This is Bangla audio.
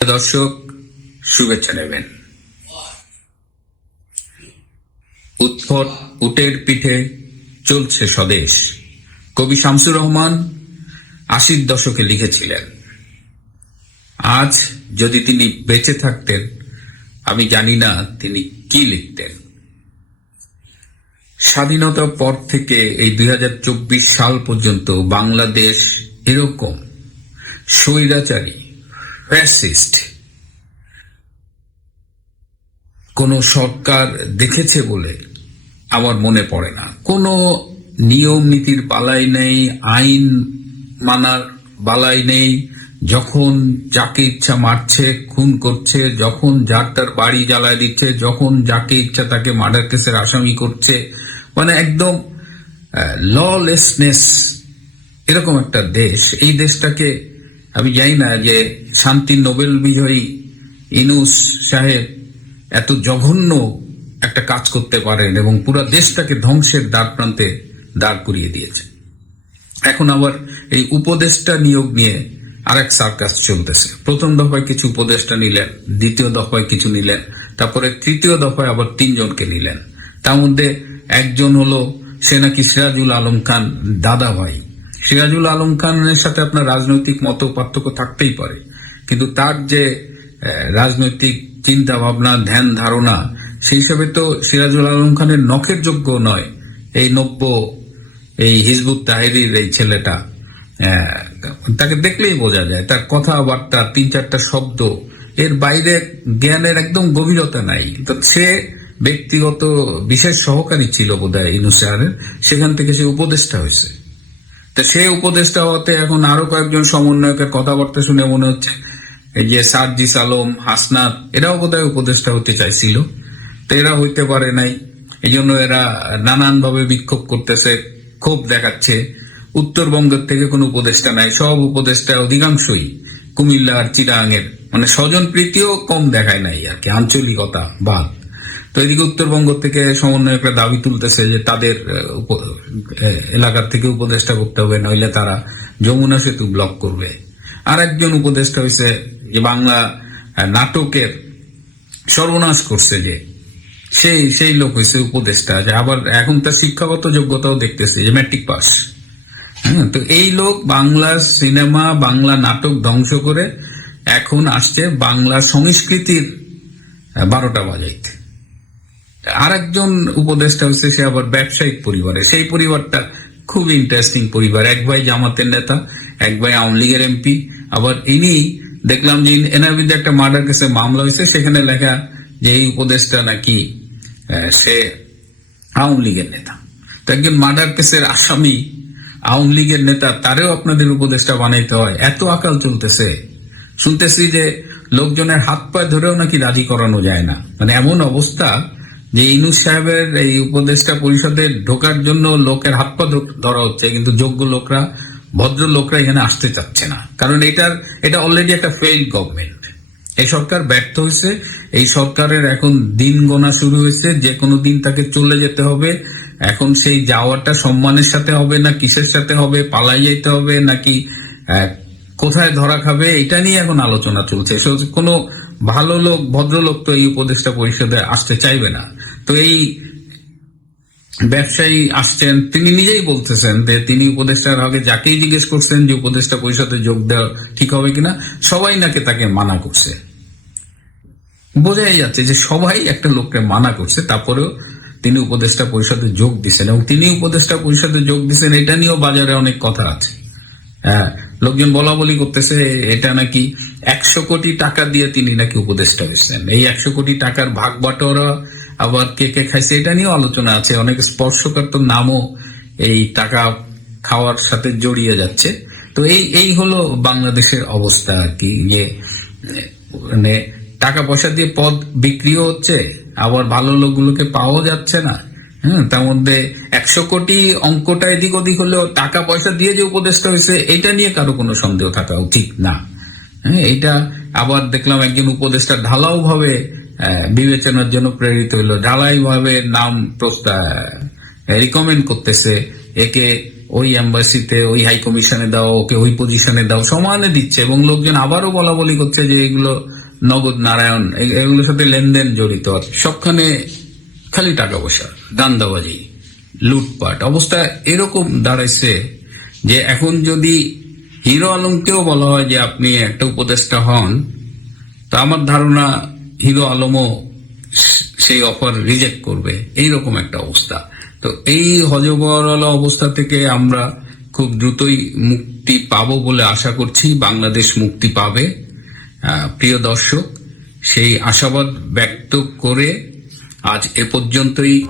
দর্শক, শুভেচ্ছা নেবেন। উৎফট উটের পিঠে চলছে স্বদেশ। কবি শামসুর রহমান আশির দশকে লিখেছিলেন, আজ যদি তিনি বেঁচে থাকতেন, আমি জানি না তিনি কি লিখতেন। স্বাধীনতার পর থেকে এই দুই হাজার চব্বিশ সাল পর্যন্ত বাংলাদেশ এরকম স্বৈরাচারী ফ্যাসিস্ট কোন সরকার দেখেছে বলে আমার মনে পড়ে না। কোনো নিয়ম নীতির বালাই নেই, আইন মানার বালাই নেই, যখন যাকে ইচ্ছা মারছে, খুন করছে, যখন যার তার বাড়ি জ্বালায় দিচ্ছে, যখন যাকে ইচ্ছা তাকে মার্ডার কেসের আসামি করছে মানে একদম ললেসনেস এরকম একটা দেশ। এই দেশটাকে আমি জানি না যে শান্তি নোবেল বিজয়ী ইনুস সাহেব এত জঘন্য একটা কাজ করতে পারেন এবং পুরো দেশটাকে ধ্বংসের দ্বার প্রান্তে দাঁড় করিয়ে দিয়েছে এখন আবার এই উপদেষ্টা নিয়োগ নিয়ে আরেক সার্কাস চলতেছে। প্রথম দফায় কিছু উপদেষ্টা নিলেন, দ্বিতীয় দফায় কিছু নিলেন, তারপরে তৃতীয় দফায় আবার তিনজনকে নিলেন। তার মধ্যে একজন হলো, সে নাকি সিরাজুল আলম খান দাদা ভাই। সিরাজুল আলম খানের সাথে আপনার রাজনৈতিক মত পার্থক্য থাকতেই পারে। কিন্তু তার যে রাজনৈতিক চিন্তা ভাবনা ধ্যান ধারণা, সেই হিসাবে তো সিরাজুল আলম খানের নখের যোগ্য নয় এই নব্য, এই হিজবুত তাহেরির এই ছেলেটা। তাকে দেখলেই বোঝা যায়, তার কথাবার্তা, তিন চারটা শব্দ, এর বাইরে জ্ঞানের একদম গভীরতা নাই। তো সে ব্যক্তিগত বিশেষ সহকারী ছিল বোধহয় ইনুসারের সেখান থেকে সে উপদেষ্টা হয়েছে। তা সে উপদেষ্টা হতে এখন আরও কয়েকজন সমন্বয়কের কথাবার্তা শুনে মনে হচ্ছে, এই যে সার্জিস আলম, হাসনাত, এরাও বোধহয় উপদেষ্টা হতে চাইছিল। তো এরা হইতে পারে নাই এই জন্য এরা নানান ভাবে বিক্ষোভ করতেছে, ক্ষোভ দেখাচ্ছে। উত্তরবঙ্গের থেকে কোনো উপদেষ্টা নাই, সব উপদেষ্টা অধিকাংশই কুমিল্লা আর চিরাঙের মানে স্বজন প্রীতিও কম দেখায় নাই আর কি, আঞ্চলিকতা বাদ। তো এদিকে উত্তরবঙ্গ থেকে সমন্বয়করা দাবি তুলতেছে যে তাদের এলাকার থেকে উপদেষ্টা করতে হবে নইলে তারা যমুনা সেতু ব্লক করবে। আর একজন উপদেষ্টা হয়েছে যে বাংলা নাটকের সর্বনাশ করছে যে সেই সেই লোক হয়েছে উপদেষ্টা যে আবার এখন তার শিক্ষাগত যোগ্যতাও দেখতেছে যে ম্যাট্রিক পাস হ্যাঁ, তো এই লোক বাংলা সিনেমা বাংলা নাটক ধ্বংস করে এখন আসছে বাংলা সংস্কৃতির বারোটা বাজাইতে। আর একজন উপদেষ্টা হচ্ছে সে আবার ব্যবসায়িক পরিবারে। সেই পরিবারটা খুব ইন্টারেস্টিং পরিবার। এক ভাই জামাতের নেতা, এক ভাই আওয়ামী লীগের এমপি। আবার ইনি দেখলাম যে এনার বিরুদ্ধে একটা মার্ডার কেসে মামলা হয়েছে। সেখানে লেখা যে এই উপদেষ্টা নাকি সে আওয়ামী লীগের নেতা। তো একজন মার্ডার কেসের আসামি আওয়ামী লীগের নেতা, তারেও আপনাদের উপদেষ্টা বানাইতে হয়। এত আকাল চলতেছে। শুনতেছি যে লোকজনের হাত পায়ে ধরেও নাকি রাজি করানো যায় না। মানে এমন অবস্থা যে ইনুস সাহেবের এই উপদেষ্টা পরিষদে ঢোকার জন্য লোকের হাত পা ধরা হচ্ছে, কিন্তু যোগ্য লোকরা, ভদ্র লোকরা এখানে আসতে চাচ্ছে না। কারণ এটার, এটা অলরেডি একটা ফেইল গভর্নমেন্ট এই সরকার ব্যর্থ হয়েছে। এই সরকারের এখন দিন গোনা শুরু হয়েছে। যে কোনো দিন তাকে চলে যেতে হবে। এখন সেই যাওয়াটা সম্মানের সাথে হবে না কিসের সাথে হবে, পালাই যাইতে হবে নাকি কোথায় ধরা খাবে, এটা নিয়ে এখন আলোচনা চলছে। কোনো ভালো লোক ভদ্রলোক তো এই উপদেষ্টা পরিষদে আসতে চাইবে না। তো এই ব্যবসায়ী আসছেন, তিনি নিজেই বলতেছেন যে তিনি উপদেষ্টার আগে যাকেই জিজ্ঞেস করছেন যে উপদেষ্টা পরিষদে যোগ দেওয়া ঠিক হবে কিনা, সবাই নাকি তাকে মানা করছে। বোঝাই যাচ্ছে যে সবাই একটা লোককে মানা করছে, তারপরেও তিনি উপদেষ্টা পরিষদে যোগ দিচ্ছেন। এবং তিনি উপদেষ্টা পরিষদে যোগ দিচ্ছেন, এটা নিয়েও বাজারে অনেক কথা আছে। হ্যাঁ লোকজন বলা বলি করতেছে, এটা নাকি একশো কোটি টাকা দিয়ে তিনি নাকি উপদেষ্টা হয়েছেন। এই একশো কোটি টাকার ভাগ বাটোয়ারা আবার কে কে খাইছে এটা নিয়েও আলোচনা আছে। অনেক স্পর্শকাতর নামও এই টাকা খাওয়ার সাথে জড়িয়ে যাচ্ছে। তো এই এই হলো বাংলাদেশের অবস্থা আর কি, যে মানে টাকা পয়সা দিয়ে পদ বিক্রিও হচ্ছে, আবার ভালো লোকগুলোকে পাওয়া যাচ্ছে না। হ্যাঁ তার মধ্যে একশো কোটি অঙ্কটা এদিক ওদিক হলেও টাকা পয়সা দিয়ে যে উপদেষ্টা হয়েছে এটা নিয়ে কারও কোনো সন্দেহ থাকা উচিত না। হ্যাঁ এটা আবার দেখলাম একজন উপদেষ্টা ঢালাও ভাবে বিবেচনার জন্য প্রেরিত হলো। ঢালাই ভাবে নাম রিকমেন্ড করতেছে। একে ওই অ্যাম্বাসিতে ওই হাই কমিশনে দাও, ওকে ওই পজিশনে দাও, সমানে দিচ্ছে এবং লোকজন আবারও বলা বলি করছে যে এগুলো নগদ নারায়ণ এগুলোর সাথে লেনদেন জড়িত সবখানে খালি টাকা পয়সা, দান্দাবাজি, লুটপাট, অবস্থা এরকম দাঁড়াইছে যে এখন যদি হিরো আলমকেও বলা হয় যে আপনি একটা উপদেষ্টা হন, তা আমার ধারণা হিরো আলমও সেই অফার রিজেক্ট করবে। এইরকম একটা অবস্থা। তো এই হজবরল অবস্থা থেকে আমরা খুব দ্রুতই মুক্তি পাবো বলে আশা করছি, বাংলাদেশ মুক্তি পাবে। প্রিয় দর্শক, সেই আশাবাদ ব্যক্ত করে আজ এ পর্যন্তই।